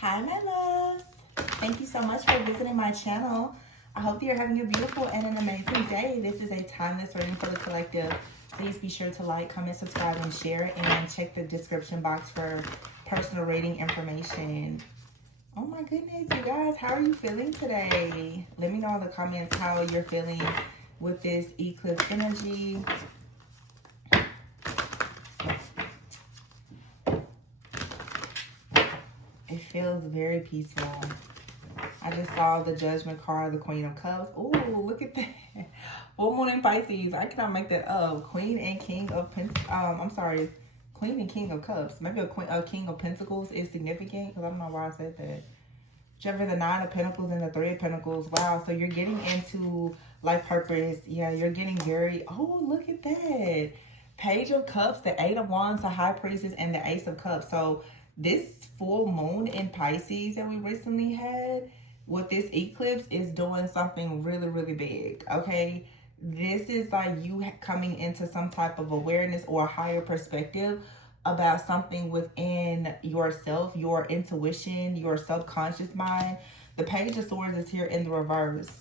Hi, my loves. Thank you so much for visiting my channel. I hope you're having a beautiful and an amazing day. This is a timeless reading for the collective. Please be sure to like, comment, subscribe, and share, and check the description box for personal reading information. Oh my goodness, you guys, how are you feeling today? Let me know in the comments how you're feeling with this eclipse energy. It feels very peaceful. I just saw the Judgment card, the Queen of Cups. Ooh, look at that. Full Moon in Pisces. I cannot make that up. Queen and King of Queen and King of Cups. Maybe a King of Pentacles is significant because I don't know why I said that. Whichever the Nine of Pentacles and the Three of Pentacles. Wow, so you're getting into life purpose. Yeah, you're getting very... Oh, look at that. Page of Cups, the Eight of Wands, the High Priestess, and the Ace of Cups. So this full moon in Pisces that we recently had with this eclipse is doing something really, really big, okay? This is like you coming into some type of awareness or a higher perspective about something within yourself, your intuition, your subconscious mind. The Page of Swords is here in the reverse,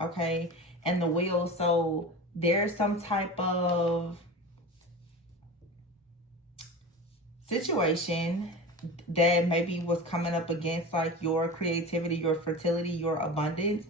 okay? And the Wheel, so there's some type of situation that maybe was coming up against like your creativity, your fertility, your abundance,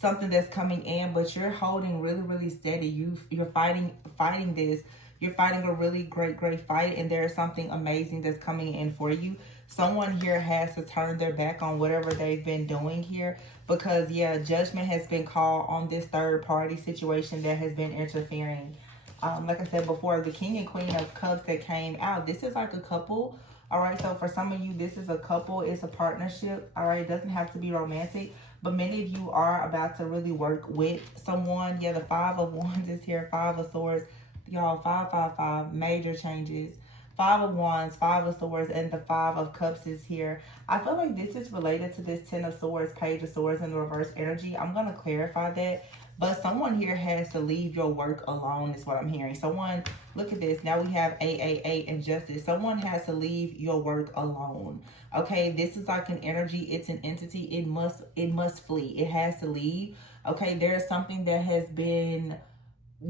something that's coming in, but you're holding really, really steady. You're fighting this. You're fighting a really great fight, and there's something amazing that's coming in for you. Someone here has to turn their back on whatever they've been doing here because, yeah, judgment has been called on this third party situation that has been interfering. Like I said before, the King and Queen of Cups that came out, this is like a couple. All right, so for some of you, this is a couple. It's a partnership. All right, it doesn't have to be romantic, but many of you are about to really work with someone. Yeah, the Five of Wands is here, Five of Swords. Y'all, 555, major changes. Five of Wands, Five of Swords, and the Five of Cups is here. I feel like this is related to this Ten of Swords, Page of Swords, and the reverse energy. I'm going to clarify that. But someone here has to leave your work alone is what I'm hearing. Someone, look at this. Now we have 888 and Justice. Someone has to leave your work alone. Okay, this is like an energy. It's an entity. It must flee. It has to leave. Okay, there's something that has been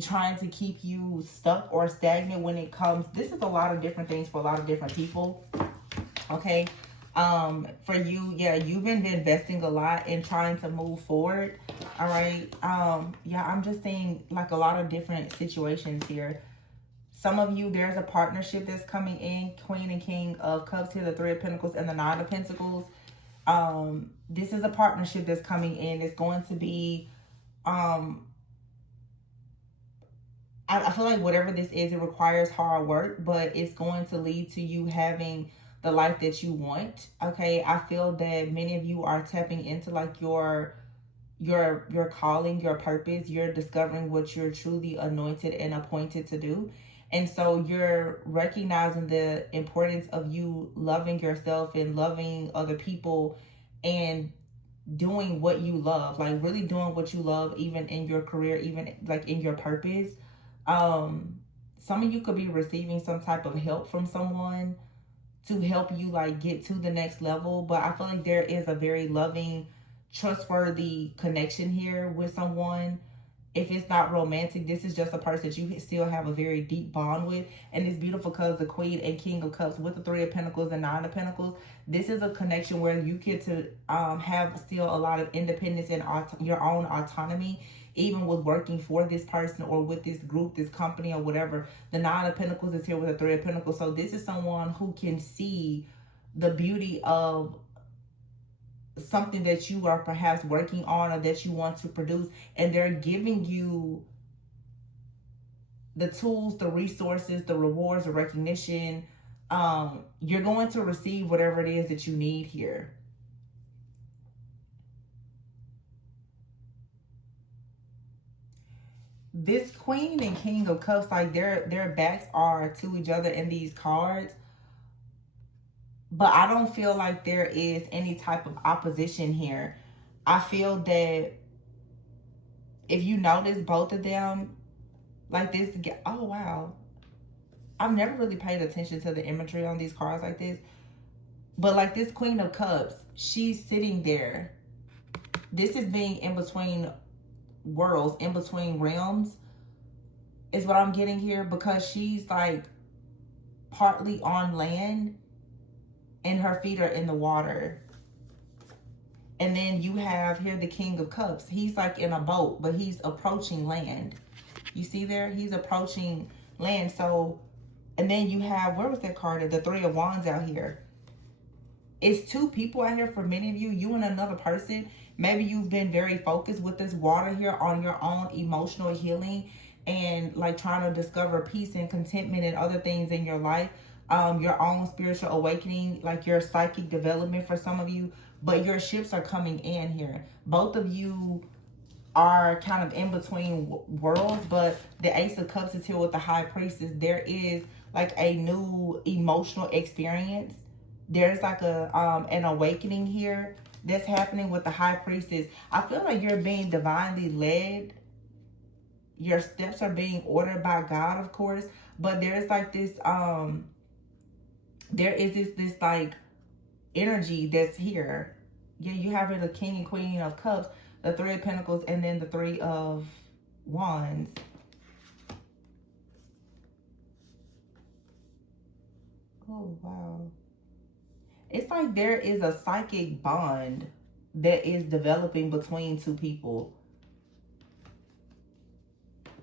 trying to keep you stuck or stagnant when it comes. This is a lot of different things for a lot of different people. Okay. For you, yeah, you've been investing a lot in trying to move forward. All right. Yeah, I'm just saying like a lot of different situations here. Some of you, there's a partnership that's coming in. Queen and King of Cups here, the Three of Pentacles and the Nine of Pentacles. This is a partnership that's coming in. It's going to be, I feel like whatever this is, it requires hard work, but it's going to lead to you having the life that you want. Okay, I feel that many of you are tapping into like your calling, your purpose. You're discovering what you're truly anointed and appointed to do. And so you're recognizing the importance of you loving yourself and loving other people and doing what you love, like really doing what you love, even in your career, even like in your purpose. Some of you could be receiving some type of help from someone to help you like get to the next level, but I feel like there is a very loving, trustworthy connection here with someone. If it's not romantic, this is just a person that you still have a very deep bond with. And it's beautiful because the Queen and King of Cups with the Three of Pentacles and Nine of Pentacles, this is a connection where you get to have still a lot of independence and your own autonomy, even with working for this person or with this group, this company or whatever. The Nine of Pentacles is here with the Three of Pentacles. So this is someone who can see the beauty of something that you are perhaps working on or that you want to produce, and they're giving you the tools, the resources, the rewards, the recognition. You're going to receive whatever it is that you need here. This Queen and King of Cups, like their backs are to each other in these cards, but I don't feel like there is any type of opposition here. I feel that if you notice both of them, like this, oh wow, I've never really paid attention to the imagery on these cards like this. But like this Queen of Cups, she's sitting there. This is being in between worlds, in between realms, is what I'm getting here, because she's like partly on land and her feet are in the water. And then you have here the King of Cups. He's like in a boat, but he's approaching land. You see there? He's approaching land. So, and then you have, where was that card? The Three of Wands out here. It's two people out here for many of you. You and another person. Maybe you've been very focused with this water here on your own emotional healing and like trying to discover peace and contentment and other things in your life. Your own spiritual awakening, like your psychic development for some of you. But your ships are coming in here. Both of you are kind of in between worlds, but the Ace of Cups is here with the High Priestess. There is like a new emotional experience. There's like a an awakening here that's happening with the High Priestess. I feel like you're being divinely led. Your steps are being ordered by God, of course, but there's like this there is this like energy that's here. Yeah, you have here the King and Queen of Cups, the Three of Pentacles, and then the Three of Wands. Oh, wow. It's like there is a psychic bond that is developing between two people.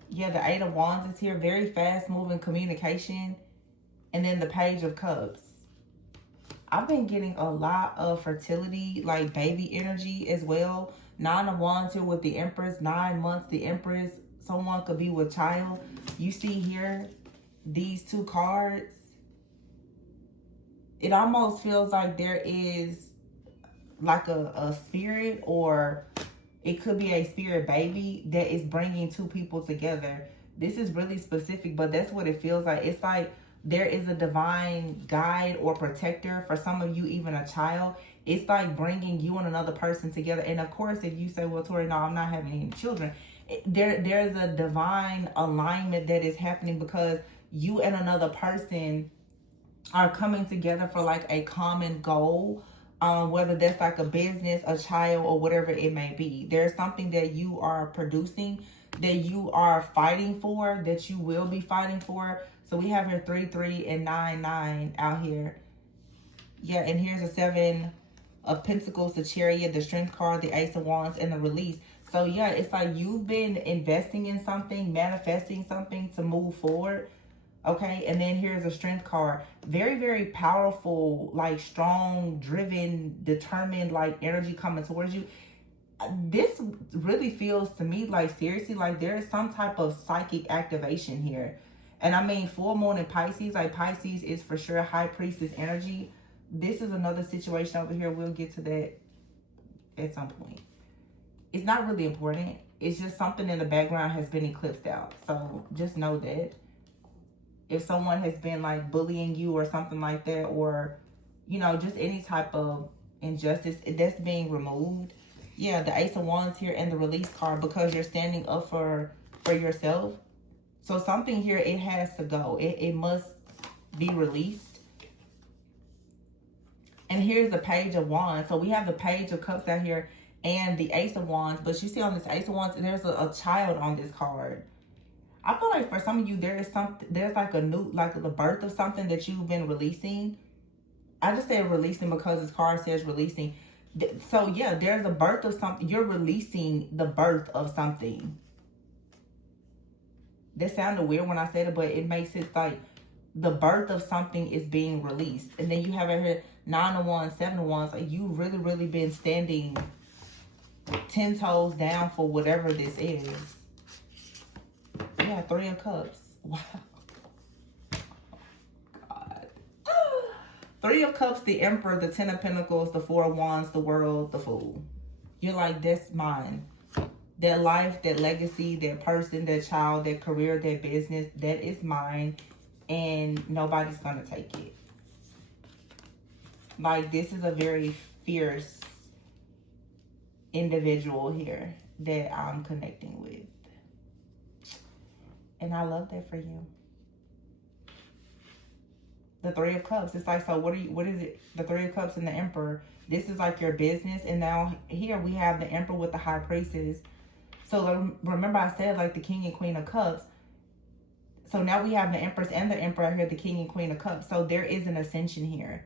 Yeah, the Eight of Wands is here. Very fast-moving communication. And then the Page of Cups. I've been getting a lot of fertility, like baby energy as well. Nine of Wands here with the Empress. 9 months, the Empress. Someone could be with child. You see here, these two cards. It almost feels like there is like a spirit, or it could be a spirit baby that is bringing two people together. This is really specific, but that's what it feels like. It's like there is a divine guide or protector for some of you, even a child. It's like bringing you and another person together. And of course, if you say, well, Tori, no, I'm not having any children, there's a divine alignment that is happening because you and another person are coming together for like a common goal. Whether that's like a business, a child, or whatever it may be. There's something that you are producing, that you are fighting for, that you will be fighting for. So we have here 3, 3, and 9, 9 out here. Yeah, and here's a 7 of Pentacles, the Chariot, the Strength card, the Ace of Wands, and the Release. So yeah, it's like you've been investing in something, manifesting something to move forward. Okay, and then here's a Strength card. Very, very powerful, like strong, driven, determined, like energy coming towards you. This really feels to me like, seriously, like there is some type of psychic activation here. And I mean, full moon in Pisces, like Pisces is for sure High Priestess energy. This is another situation over here. We'll get to that at some point. It's not really important. It's just something in the background has been eclipsed out. So just know that. If someone has been like bullying you or something like that, or, you know, just any type of injustice, that's being removed. Yeah, the Ace of Wands here and the Release card, because you're standing up for yourself. So something here, it has to go. It must be released. And here's the Page of Wands. So we have the Page of Cups out here and the Ace of Wands. But you see on this Ace of Wands, there's a child on this card. I feel like for some of you, there's like a new, like the birth of something that you've been releasing. I just said releasing because this card says releasing. So yeah, there's a birth of something. You're releasing the birth of something. That sounded weird when I said it, but it makes it like the birth of something is being released. And then you have right here 9 of Wands, 7 of Wands. Like you really been standing 10 toes down for whatever this is. Yeah, 3 of Cups. Wow. God. 3 of Cups, the Emperor, the 10 of Pentacles, the 4 of Wands, the World, the Fool. You're like, that's mine. That life, that legacy, that person, that child, that career, that business, that is mine. And nobody's going to take it. Like, this is a very fierce individual here that I'm connecting with. And I love that for you. The Three of Cups. It's like, so what is it? The Three of Cups and the Emperor. This is like your business. And now here we have the Emperor with the High Priestess. So remember I said like the King and Queen of Cups. So now we have the Empress and the Emperor here, the King and Queen of Cups. So there is an ascension here.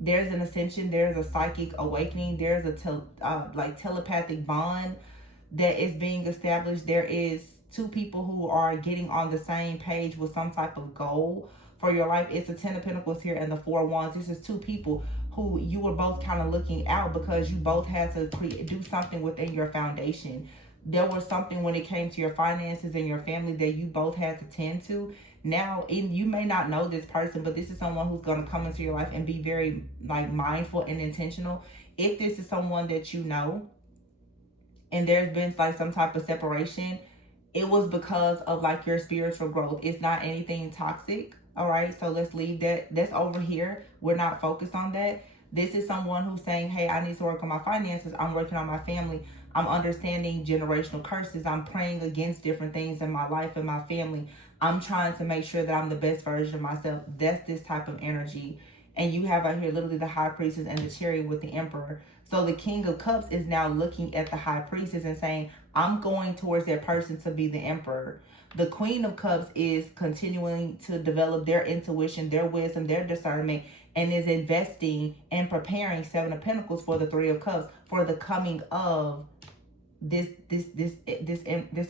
There's an ascension. There's a psychic awakening. There's a like telepathic bond that is being established. There is two people who are getting on the same page with some type of goal for your life. It's the Ten of Pentacles here and the Four of Wands. This is two people who you were both kind of looking out because you both had to do something within your foundation. There was something when it came to your finances and your family that you both had to tend to. Now, you may not know this person, but this is someone who's going to come into your life and be very like mindful and intentional. If this is someone that you know and there's been like some type of separation, it was because of like your spiritual growth. It's not anything toxic. All right, so let's leave that. That's over here. We're not focused on that. This is someone who's saying, hey, I need to work on my finances. I'm working on my family. I'm understanding generational curses. I'm praying against different things in my life and my family. I'm trying to make sure that I'm the best version of myself. That's this type of energy. And you have out here literally the High Priestess and the Chariot with the Emperor. So the King of Cups is now looking at the High Priestess and saying, I'm going towards that person to be the Emperor. The Queen of Cups is continuing to develop their intuition, their wisdom, their discernment, and is investing and preparing Seven of Pentacles for the Three of Cups for the coming of this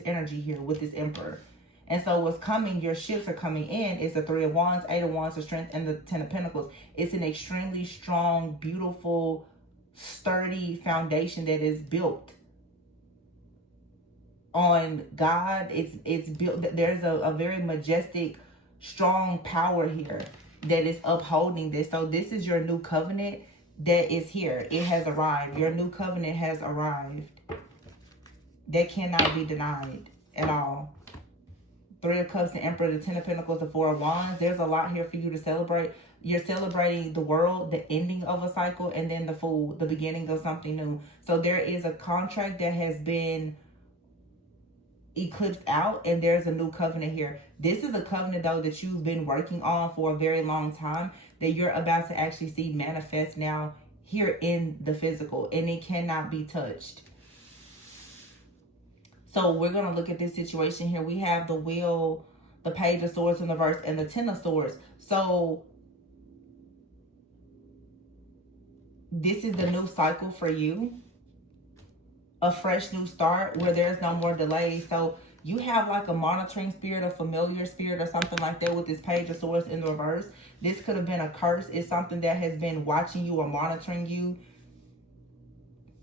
energy here with this Emperor. And so what's coming, your ships are coming in, is the Three of Wands, Eight of Wands of Strength, and the Ten of Pentacles. It's an extremely strong, beautiful, sturdy foundation that is built on God. It's built. There's a very majestic, strong power here that is upholding this. So this is your new covenant that is here. It has arrived. Your new covenant has arrived. That cannot be denied at all. Three of Cups, the Emperor, the Ten of Pentacles, the Four of Wands. There's a lot here for you to celebrate. You're celebrating the world, the ending of a cycle, and then the Fool, the beginning of something new. So there is a contract that has been eclipsed out, and there's a new covenant here. This is a covenant though that you've been working on for a very long time, that you're about to actually see manifest now here in the physical, and it cannot be touched. So we're going to look at this situation here. We have the Wheel, the Page of Swords in the reverse, and the Ten of Swords. So this is the new cycle for you. A fresh new start where there's no more delays. So you have like a monitoring spirit, a familiar spirit, or something like that with this Page of Swords in the reverse. This could have been a curse. It's something that has been watching you or monitoring you.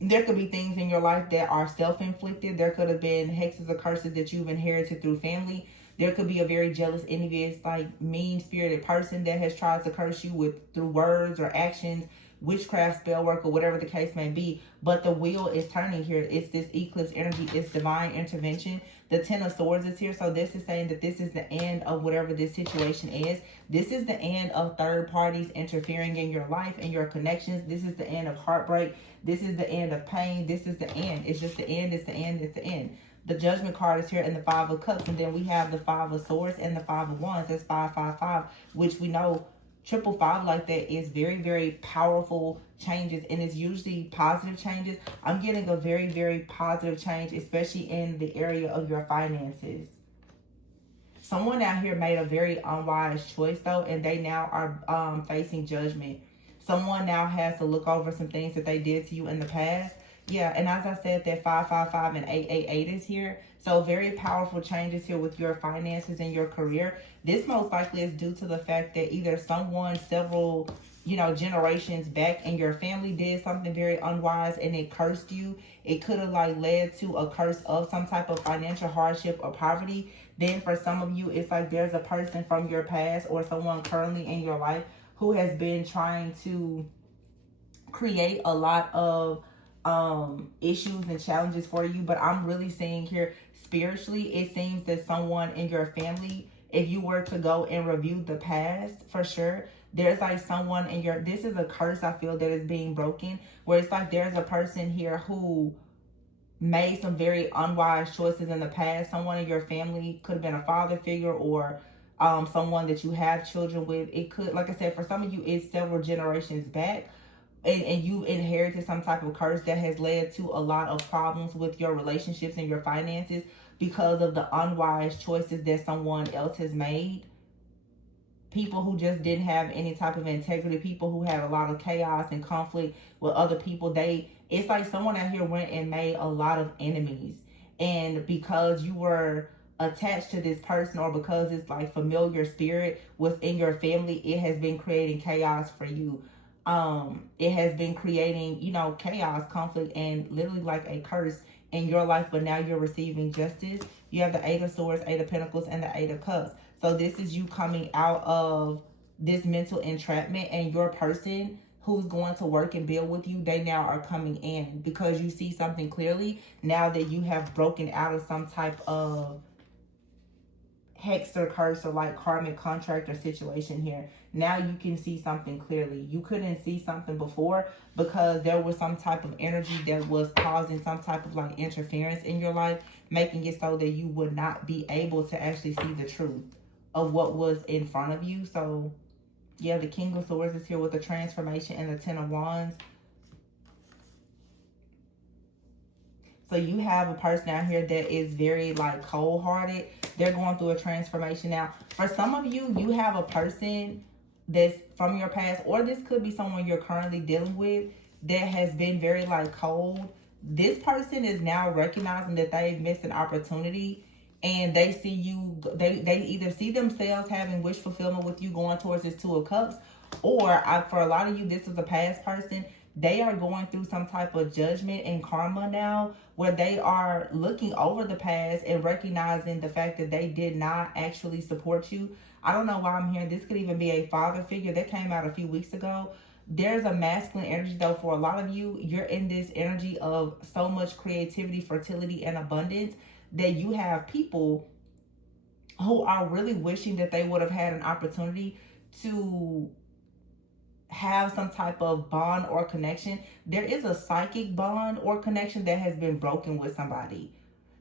There could be things in your life that are self-inflicted. There could have been hexes or curses that you've inherited through family. There could be a very jealous, envious, like mean-spirited person that has tried to curse you through words or actions, witchcraft, spell work, or whatever the case may be. But the wheel is turning here. It's this eclipse energy. It's divine intervention. The Ten of Swords is here. So this is saying that this is the end of whatever this situation is. This is the end of third parties interfering in your life and your connections. This is the end of heartbreak. This is the end of pain. This is the end. It's just the end. It's the end. It's the end. The Judgment card is here in the Five of Cups. And then we have the Five of Swords and the Five of Wands. That's 555, which we know 555 like that is very, very powerful changes, and it's usually positive changes. I'm getting a very, very positive change, especially in the area of your finances. Someone out here made a very unwise choice though, and they now are facing judgment. Someone now has to look over some things that they did to you in the past. Yeah, and as I said, that 555 and 888 is here. So very powerful changes here with your finances and your career. This most likely is due to the fact that either someone several, generations back in your family did something very unwise and it cursed you. It could have like led to a curse of some type of financial hardship or poverty. Then for some of you, it's like there's a person from your past or someone currently in your life who has been trying to create a lot of issues and challenges for you. But I'm really seeing here spiritually, it seems that someone in your family, if you were to go and review the past, for sure, there's like someone in your, this is a curse I feel that is being broken, where it's like there's a person here who made some very unwise choices in the past. Someone in your family could have been a father figure or someone that you have children with. It could, like I said, for some of you, it's several generations back. And you inherited some type of curse that has led to a lot of problems with your relationships and your finances because of the unwise choices that someone else has made. People who just didn't have any type of integrity, people who had a lot of chaos and conflict with other people. It's like someone out here went and made a lot of enemies. And because you were attached to this person, or because it's like familiar spirit was in your family, it has been creating chaos for you. It has been creating, chaos, conflict, and literally like a curse in your life. But now you're receiving justice. You have the Eight of Swords, Eight of Pentacles, and the Eight of Cups. So this is you coming out of this mental entrapment, and your person who's going to work and build with you, they now are coming in because you see something clearly now that you have broken out of some type of hex or curse or like karmic contract or situation here. Now you can see something clearly. You couldn't see something before because there was some type of energy that was causing some type of like interference in your life, making it so that you would not be able to actually see the truth of what was in front of you. So yeah, the King of Swords is here with the transformation and the Ten of Wands. So you have a person out here that is very like cold-hearted. They're going through a transformation now. For some of you, you have a person that's from your past, or this could be someone you're currently dealing with that has been very like cold. This person is now recognizing that they've missed an opportunity, and they see you, they either see themselves having wish fulfillment with you going towards this Two of Cups, or for a lot of you, this is a past person. They are going through some type of judgment and karma now, where they are looking over the past and recognizing the fact that they did not actually support you. I don't know why I'm hearing this could even be a father figure that came out a few weeks ago. There's a masculine energy though for a lot of you. You're in this energy of so much creativity, fertility, and abundance that you have people who are really wishing that they would have had an opportunity to have some type of bond or connection. There is a psychic bond or connection that has been broken with somebody.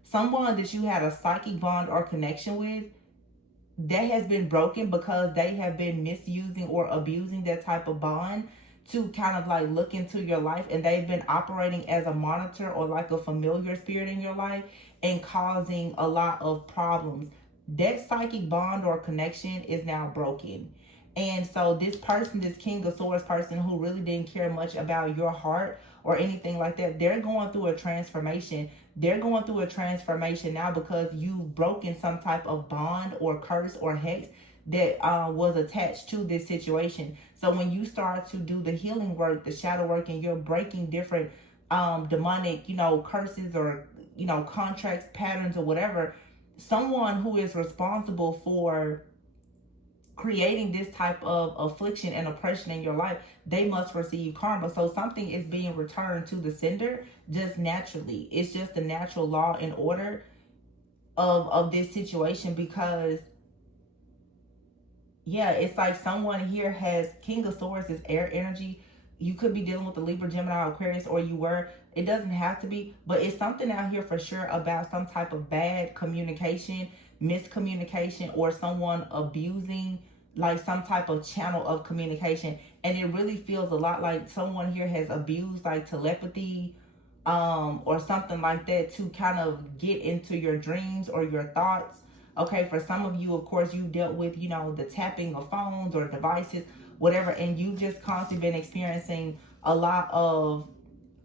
Someone that you had a psychic bond or connection with that has been broken because they have been misusing or abusing that type of bond to kind of like look into your life, and they've been operating as a monitor or like a familiar spirit in your life and causing a lot of problems. That psychic bond or connection is now broken. And so this person, this King of Swords person who really didn't care much about your heart or anything like that, they're going through a transformation. They're going through a transformation now because you've broken some type of bond or curse or hex that was attached to this situation. So when you start to do the healing work, the shadow work, and you're breaking different demonic, curses or, contracts, patterns, or whatever, someone who is responsible for creating this type of affliction and oppression in your life, they must receive karma. So something is being returned to the sender just naturally. It's just the natural law and order of this situation, because yeah, it's like someone here has King of Swords is air energy. You could be dealing with the Libra, Gemini, Aquarius, or you were. It doesn't have to be, but it's something out here for sure about some type of bad communication, miscommunication, or someone abusing like some type of channel of communication. And it really feels a lot like someone here has abused like telepathy or something like that to kind of get into your dreams or your thoughts. Okay, for some of you, of course, you dealt with, the tapping of phones or devices, whatever, and you've just constantly been experiencing a lot of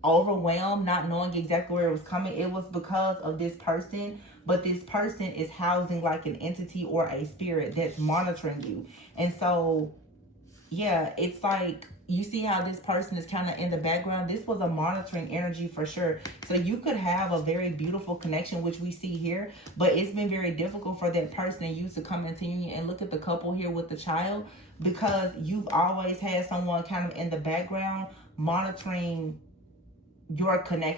overwhelmed, not knowing exactly where it was coming. It was because of this person, but this person is housing like an entity or a spirit that's monitoring you. And so yeah, it's like you see how this person is kind of in the background. This was a monitoring energy for sure. So you could have a very beautiful connection, which we see here, but it's been very difficult for that person and you to come into union. And look at the couple here with the child, because you've always had someone kind of in the background monitoring your connection.